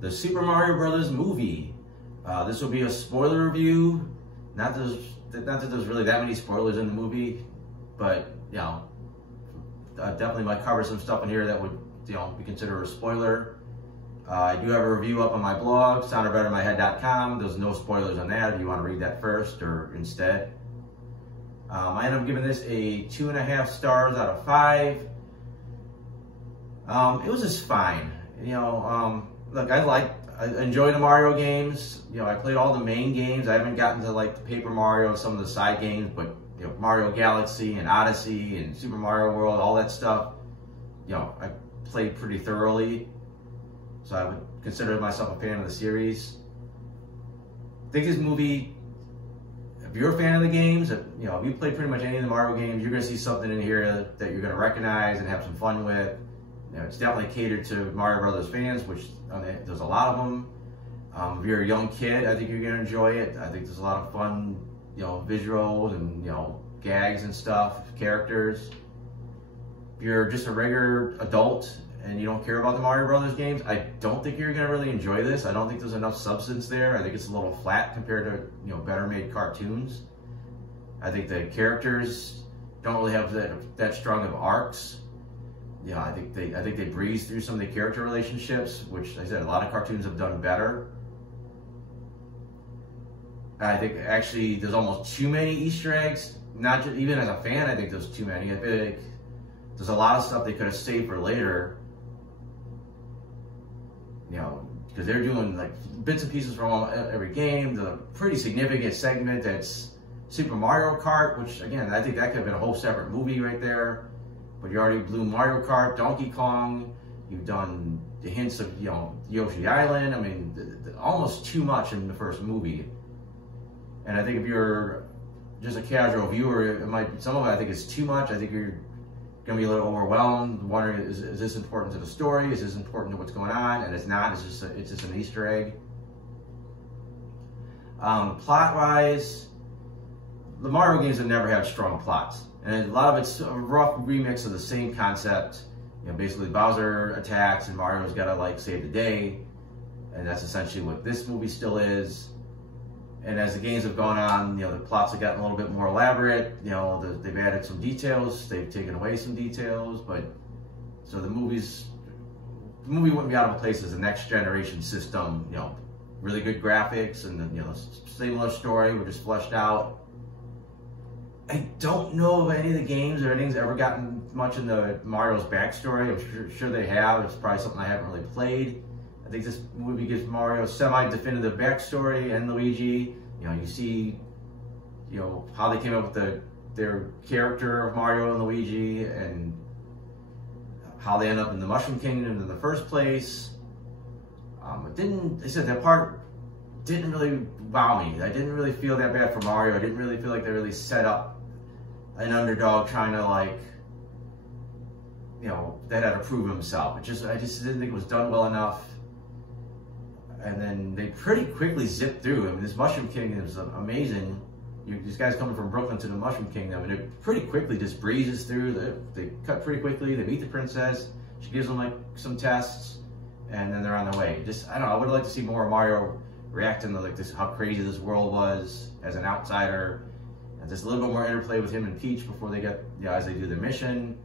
the Super Mario Brothers movie. This will be a spoiler review. Not that there's really that many spoilers in the movie, but you know, I definitely might cover some stuff in here that would, you know, be considered a spoiler. I do have a review up on my blog, soundofbettermyhead.com. There's no spoilers on that if you want to read that first or instead. I ended up giving this a 2.5 stars out of 5. It was just fine. You know, look, I enjoy the Mario games. You know, I played all the main games. I haven't gotten to like the Paper Mario and some of the side games, but you know, Mario Galaxy and Odyssey and Super Mario World, all that stuff, you know, I played pretty thoroughly. So I would consider myself a fan of the series. I think this movie, if you're a fan of the games, if you play pretty much any of the Mario games, you're going to see something in here that you're going to recognize and have some fun with. You know, it's definitely catered to Mario Brothers fans, which there's a lot of them. If you're a young kid, I think you're going to enjoy it. I think there's a lot of fun, you know, visuals and, you know, gags and stuff, characters. If you're just a regular adult and you don't care about the Mario Brothers games, I don't think you're going to really enjoy this. I don't think there's enough substance there. I think it's a little flat compared to, you know, better made cartoons. I think the characters don't really have that strong of arcs. Yeah, I think they breeze through some of the character relationships, which, like I said, a lot of cartoons have done better. I think actually there's almost too many Easter eggs. Not just, even as a fan, I think there's too many. I think there's a lot of stuff they could have saved for later. You know, because they're doing like bits and pieces from every game. The pretty significant segment that's Super Mario Kart, which again, I think that could have been a whole separate movie right there. But you already blew Mario Kart, Donkey Kong. You've done the hints of, you know, Yoshi Island. I mean, almost too much in the first movie. And I think if you're just a casual viewer, it might, some of it I think is too much. I think you're gonna be a little overwhelmed, wondering, is this important to the story? Is this important to what's going on? And it's not. It's just an Easter egg. Plot-wise, the Mario games have never had strong plots. And a lot of it's a rough remix of the same concept. You know, basically Bowser attacks and Mario's got to like save the day. And that's essentially what this movie still is. And as the games have gone on, you know, the plots have gotten a little bit more elaborate. You know, they've added some details, they've taken away some details, but so the movie wouldn't be out of place as a next generation system. You know, really good graphics and, you know, similar story, we're just fleshed out. I don't know if any of the games or anything's ever gotten much into Mario's backstory. I'm sure they have. It's probably something I haven't really played. I think this movie gives Mario a semi-definitive backstory, and Luigi. You know, you see, you know, how they came up with their character of Mario and Luigi, and how they end up in the Mushroom Kingdom in the first place. I said that part didn't really wow me. I didn't really feel that bad for Mario. I didn't really feel like they really set up an underdog trying to, like, you know, that had to prove himself. I just didn't think it was done well enough. And then they pretty quickly zipped through. I mean, this Mushroom Kingdom is amazing. These guys coming from Brooklyn to the Mushroom Kingdom, and it pretty quickly just breezes through. They cut pretty quickly. They meet the princess. She gives them like some tests, and then they're on their way. Just, I don't know. I would like to see more of Mario reacting to like this, how crazy this world was as an outsider. And just a little bit more interplay with him and Peach before they get, you know, as they do their mission.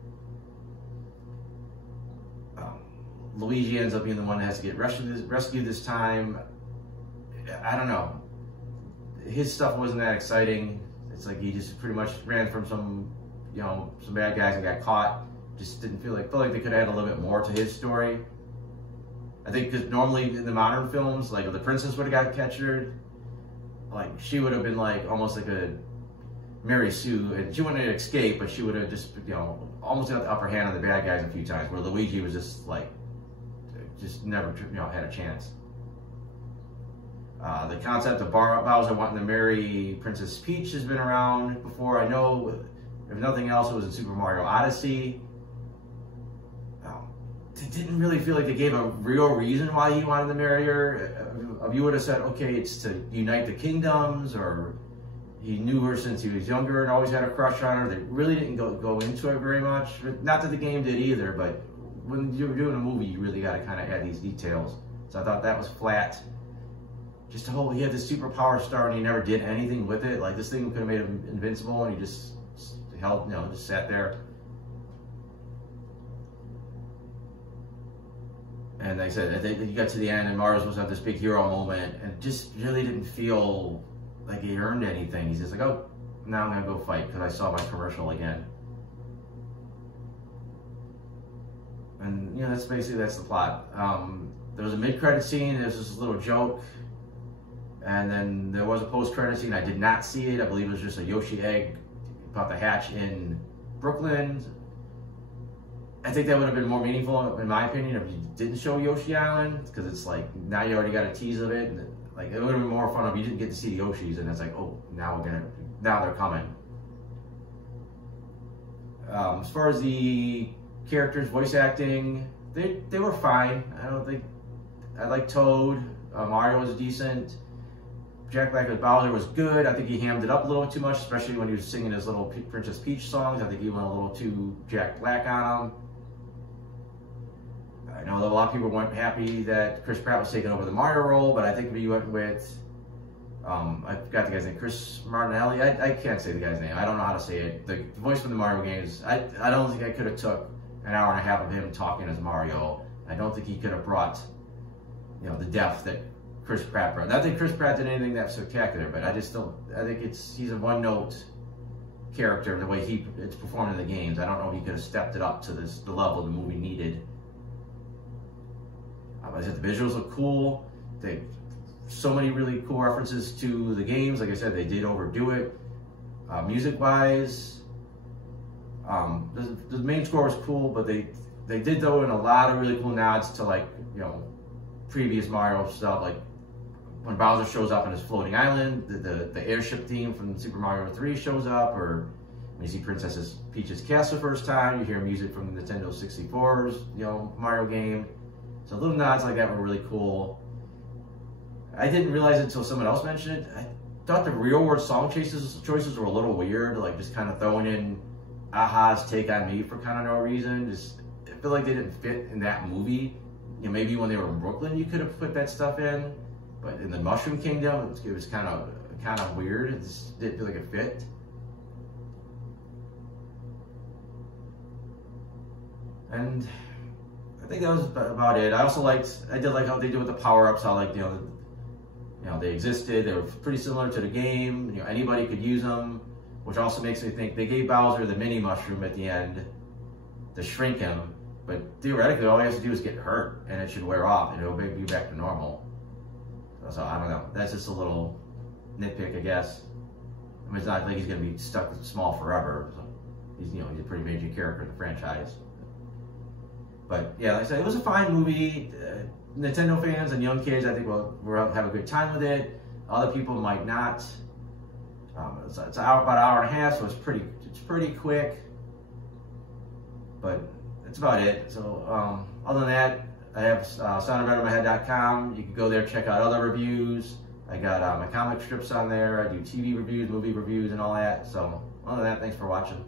Luigi ends up being the one that has to get rescued this time. I don't know. His stuff wasn't that exciting. It's like he just pretty much ran from some bad guys and got caught. Just didn't feel like they could add a little bit more to his story. I think because normally in the modern films, like if the princess would have got captured, like she would have been like almost like a Mary Sue, and she wouldn't have escaped, but she would have just, you know, almost got the upper hand on the bad guys a few times, where Luigi was just like, just never, you know, had a chance. The concept of Bowser wanting to marry Princess Peach has been around before. I know, if nothing else, it was in Super Mario Odyssey. They didn't really feel like they gave a real reason why he wanted to marry her. If you would have said, okay, it's to unite the kingdoms, or he knew her since he was younger and always had a crush on her. They really didn't go into it very much. Not that the game did either, but when you're doing a movie, you really got to kind of add these details. So I thought that was flat. Just the whole, he had this superpower star and he never did anything with it. Like, this thing could have made him invincible and he just held, just sat there. And like I said, you got to the end and Mario's supposed to have this big hero moment and just really didn't feel like he earned anything. He's just like, oh, now I'm gonna go fight because I saw my commercial again. And that's the plot. There was a mid-credit scene, there's this little joke, and then there was a post-credit scene. I did not see it. I believe it was just a Yoshi egg about the hatch in Brooklyn. I think that would have been more meaningful, in my opinion, if you didn't show Yoshi Island, because it's like, now you already got a tease of it. And like, it would have been more fun if you didn't get to see the Yoshis, and it's like, oh, now they're coming. As far as the characters, voice acting, they were fine. I like Toad. Mario was decent. Jack Black as Bowser was good. I think he hammed it up a little too much, especially when he was singing his little Princess Peach songs. I think he went a little too Jack Black on him. I know that a lot of people weren't happy that Chris Pratt was taking over the Mario role, but I think if you went with, I forgot the guy's name, Chris Martinelli. I can't say the guy's name. I don't know how to say it. The voice from the Mario games, I don't think I could have took an hour and a half of him talking as Mario. I don't think he could have brought, the depth that Chris Pratt brought. Not that Chris Pratt did anything that spectacular, but I think he's a one-note character the way it's performed in the games. I don't know if he could have stepped it up to the level the movie needed. I said the visuals look cool. So many really cool references to the games. Like I said, they did overdo it. Music-wise, the main score was cool, but they did throw in a lot of really cool nods to, like, previous Mario stuff, like when Bowser shows up on his floating island, the airship theme from Super Mario 3 shows up, or when you see Princess Peach's castle first time, you hear music from the Nintendo 64's Mario game. So little nods like that were really cool. I didn't realize it until someone else mentioned it. I thought the real world song choices were a little weird, like just kind of throwing in a-ha's Take On Me for kind of no reason. I feel like they didn't fit in that movie. Maybe when they were in Brooklyn, you could have put that stuff in, but in the Mushroom Kingdom, it was kind of weird. It just didn't feel like it fit. And I think that was about it. I did like how they did with the power-ups. How, like, they existed. They were pretty similar to the game. Anybody could use them, which also makes me think they gave Bowser the mini mushroom at the end to shrink him. But theoretically, all he has to do is get hurt, and it should wear off, and it'll be back to normal. So I don't know. That's just a little nitpick, I guess. I mean, it's not like he's going to be stuck small forever. So he's a pretty major character in the franchise. But yeah, like I said, it was a fine movie. Nintendo fans and young kids, I think, will have a good time with it. Other people might not. It's about an hour and a half, so it's pretty quick. But that's about it. So other than that, I have soundofredinmyhead.com. You can go there, check out other reviews. I got my comic strips on there. I do TV reviews, movie reviews, and all that. So other than that, thanks for watching.